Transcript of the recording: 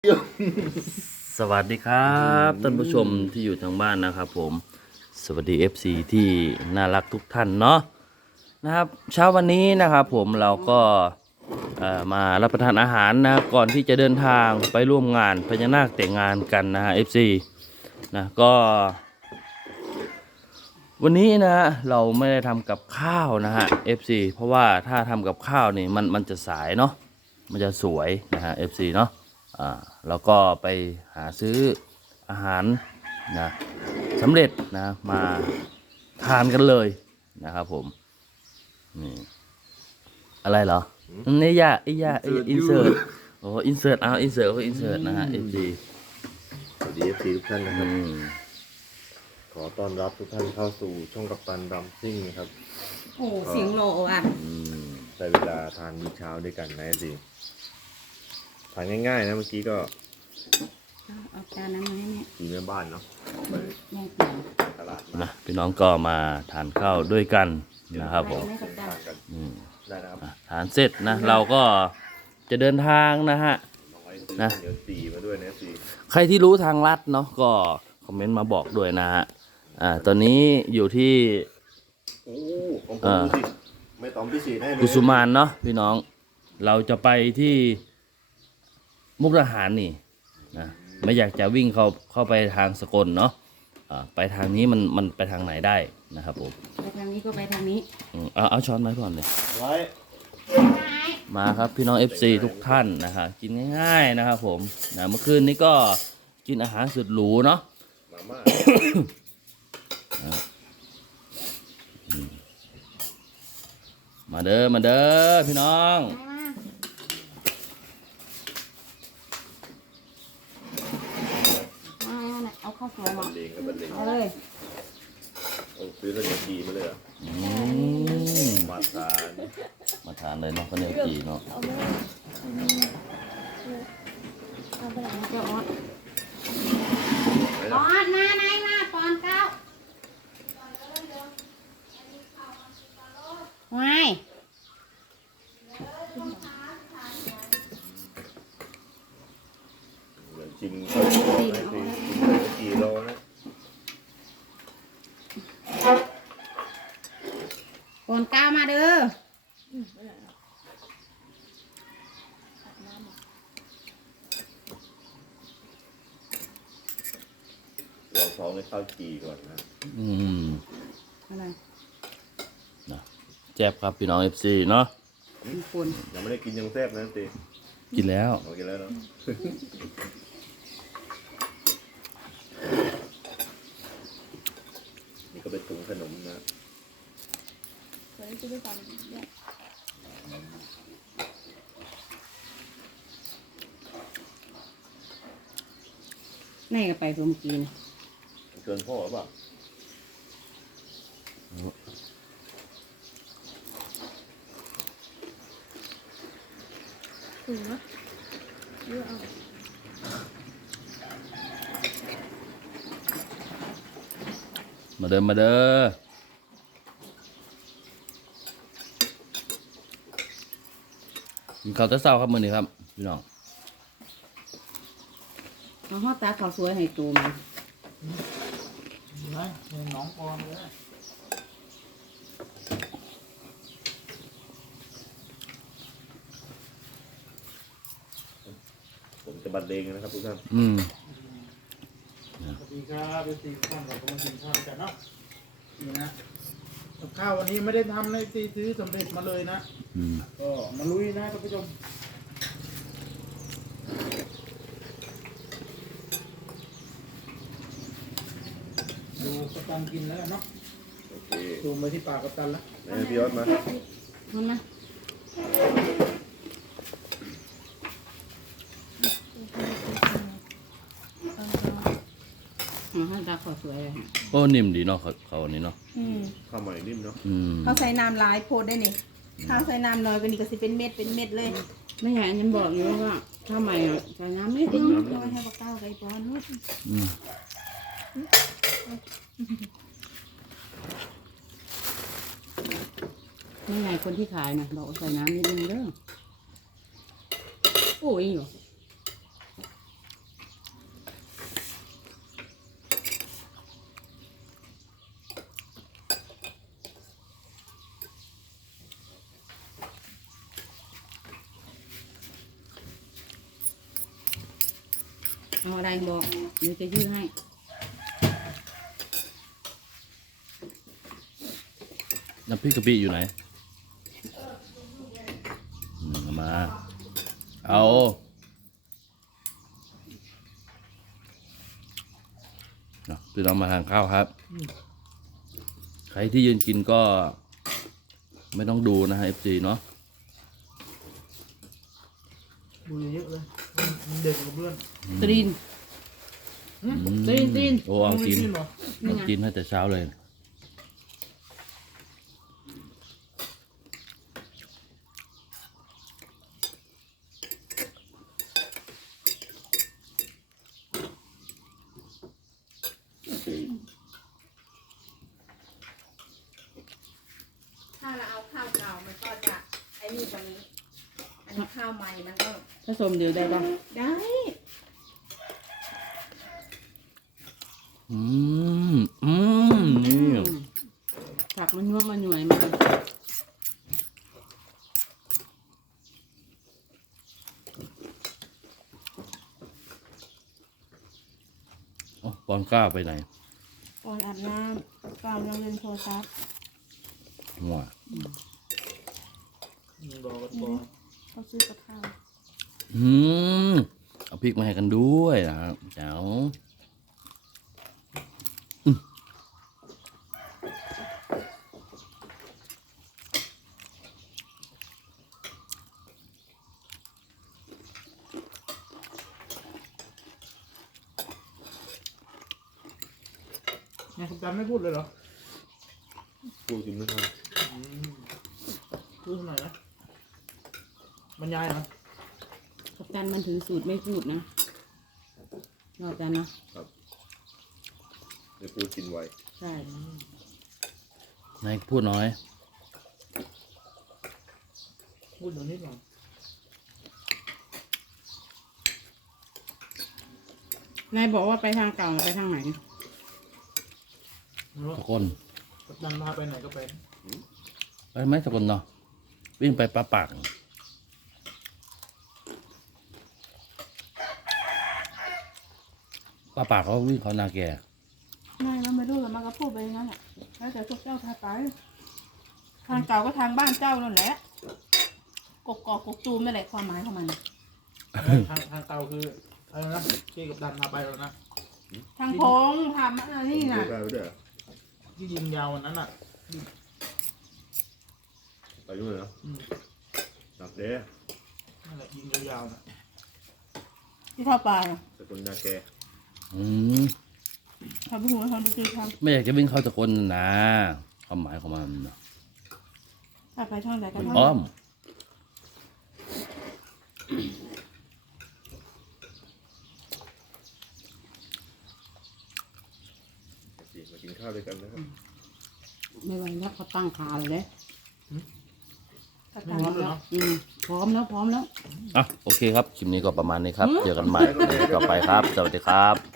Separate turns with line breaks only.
สวัสดีครับท่านผู้ชมที่อยู่ทางบ้านนะครับผมสวัสดี FC ที่น่ารักทุกท่านเนาะนะครับเช้าวันนี้นะครับผมเราก็มารับประทานอาหารนะก่อนที่จะเดินทางไปร่วมงานพญานาคแต่งงานกันนะฮะ FC นะก็วันนี้นะเราไม่ได้ทำกับข้าวนะฮะ FC เพราะว่าถ้าทำกับข้าวนี่มันจะสายเนาะมันจะสวยนะฮะ FC เนาะแล้วก็ไปหาซื้ออาหารนะสำเร็จนะมาทานกันเลยนะครับผมนี่อะไรเหรอนี่ยาอินเสิร์ตโอ้อินเสิร์ตอินเสิร์ตนะฮะ FD
สวัสดี FC ทุกท่านนะครับขอต้อนรับทุกท่านเข้าสู่ช่องกัปตันดัมซิ่งนะครับ
โอ้เสียงโลอ่ะ
ได้เวลาทานมื้อเช้าด้วยกันนะสิทานง่ายๆนะเมื่อกี้ก็
เอาจานนั้นมาให้แม่
กินแม่บ้านเนาะไป
แม่กิน
ตลาด
นะพี่น้องก็มาทานข้าวด้วยกันนะครับผม
แม่กับจาน
ทานกันได้นะครับ
ทานเสร็จนะเราก็จะเดินทางนะฮะ
น้อย
นะ
เดี๋ยวสีมาด้วยนะสี
ใครที่รู้ทางลัดเนาะก็คอมเมนต์มาบอกด้วยนะฮะตอนนี้อยู่ที่
โอ้ของผมดูสิไม่ต้องพิเศษให้เลย
กุสุมานเนาะพี่น้องเราจะไปที่มุกดาหารนี่นะไม่อยากจะวิ่งเข้าไปทางสกลเนาะไปทางนี้มันไปทางไหนได้นะครับผม
ไปทางนี้ก็ไปทางนี้
เอาช้อนไม้ก่อนเลย
ไว้
มาครับพี่น้อง FC ทุกท่านนะฮะกินง่ายๆนะครับผมนะเมื่อคืนนี้ก็กินอาหารสุดหรูเนาะ
มาม่า
มาเด้อพี่น้อง
เอาข้าวสวยมา
บันเลงกับบันเลง
เอาเลย
เอาซื้อข้าวเหนียวจีมาเลยเหรอมาทาน
มาทานเลยเนาะข้าวเหนียวจีเนาะ
เจ้าออด
ไป
อ
แล้ว
อดมาไหนมาปอนเก้าไม่
เหมือนชิมข้าวเหนียวให้สิชิมข้าวเหนียวจีรอนะ
ปอนเก้ามาเด้อ
เราท้องให้ข้าวจีก่อนนะ
อะไร
นะแจ๊บครับพี่น้อง FC เนาะ
มีคน
ยังไม่ได้กินยังแซ่บนะตี
กินแล้ว
โอเคแล้วเนาะ นี่ก็เป็นถุงขนมนะ
แม่ก็ไปคือเมื่อกี้นะ
เชิญพ่อหรือเปล่า
ถึงนะเยอะเอา
มาเด้อกินข้าวแต่เช้าครับมื้อนี้ครับพี่น้อง
เอาฮอดตาข้าวสวยให้ตูมัน
น้องปอนเลย
ผมจะบันเลงนะครับทุกท่าน
สวัสดีครับเป็นตีข้าวเราก็มากินข้าวกันเนาะนี่นะกับข้าววันนี้ไม่ได้ทำในตีซื้อสำเร็จมาเลยนะก็มาลุยนะท่านผู้ชมดูกัปตันกินแล้วกันเนาะ
โอเค
ดูไปที่ปากกัปตันแล้ว
ไหนพี่ยอดมา
มันนะเอาฮอดตาข้าวสวยเลย
โอ้นิ่มดีเนาะเขาอันนี้เนาะ
ข้าวใหม่นิ่มเนาะ
เขาใส่น้ำลายโพดได้นี่ถ้าใส่น้ำน้อยกว่านี้ก็สิเป็นเม็ดเลย
ไม่ใหญ่อันยังบอกอยู่ว่าข้าวใหม่อ่ะใส่น้ำไม่ถึง
น้อยให้ปลาเก้าไก่ปอนเนอะ
อืม
ไม่ใหญ่คนที่ขายนะบอกว่าใส่น้ำนิดนึงเด้อโอ้ยอยู่เอาอะไรบอกเดี๋ยวจะยืดให้
น้ำพริกกะปิอยู่ไหนเอามา เอาพี่น้องมาทานข้าวครับ ใครที่ยืนกินก็ไม่ต้องดูนะฮะ FC เนาะ
ดูเยอะเลยมันเด็กกับเพื่อน
ตรีน ตีน
โอ้เอากิน
เหรอ
นี่ไง
เอากินให้แต่เช้าเลย
ถ้าเราเอาข้าวเก่ามันก็จะไอ้นี่กว่านี้ อันนี้ข้าวใหม่มันก็
ผสมเดี๋ยวได้ป่ะ
ได้
นี่
ผักมันยั่วมันหน่วยมา
อ๋อปอนก้าวไปไหน
ก่อนอาบน้ำก่อนเราเล่นโทรศัพท์
หัว
บอกกันก่อน
เขาซื้อกับข้าว
เอาพริกมาให้กันด้วยนะครับเจ้า
เนี่ยคุณจำไม่พูดเลยเหรอ
พูดกินไม่ทัน
พูดหน่อยนะบรรยายเหรอ
กัปตันมันถือสูตรไม่พูดนะนอกจากเนาะ
เดี๋ยวพูดกินไว
ใช่
นายพูดน้อย
พูดเดี๋ยวนี้ก่อน
นายบอกว่าไปทางเก่าไปทางไหน
สกล
กัปตันพาไปไหนก็ไป
ไปไหมสกลเนาะวิ่งไปปลาปากปลาปากเขาวิ่งเขานาแก
ไม่เราไม่รู้หรอกมันก็พูดไปอย่างนั้นแหละแล้วแต่พวกเจ้าพาไปทางเก่าก็ทางบ้านเจ้านั่นแหละกกอกกกตูมไม่แหละความหมายของมัน
ทางเตาคืออะไรนะที่กัปตันพาไปแล้วนะ
ทางพงทำอะไรนี่น่ะ
ไปไม่ได้เหรอ
ที่ยิงยาววันนั้นอ่ะ
ไปด้วยเหรอ
อืม
หนักเด้
นั่นแหละยิงยาวๆนะ
ที่เข้าไปน่ะ
สกุลนาแก
ทำไปหัวทำไปคือทาง
ไม่อยากจะวิ่งเข้าสกลนะความหมายของมันนะ
ถ้าไปทางไหนก็
มัน
ทาง
อ้อม
มากินข้าวด้วยกันนะครับ
ไม่ไหวแล้วเขาตั้งขาเลยเด้
ถ้า
ไม่
ทาง
ร้อนเลยเนาะ
พร้อมแล้วพร้อมแล้ว
อ่ะโอเคครับ คลิปนี้ก็ประมาณนี้ครับ เจอกันใหม่คลิปต่อไปครับ สวัสดีครับ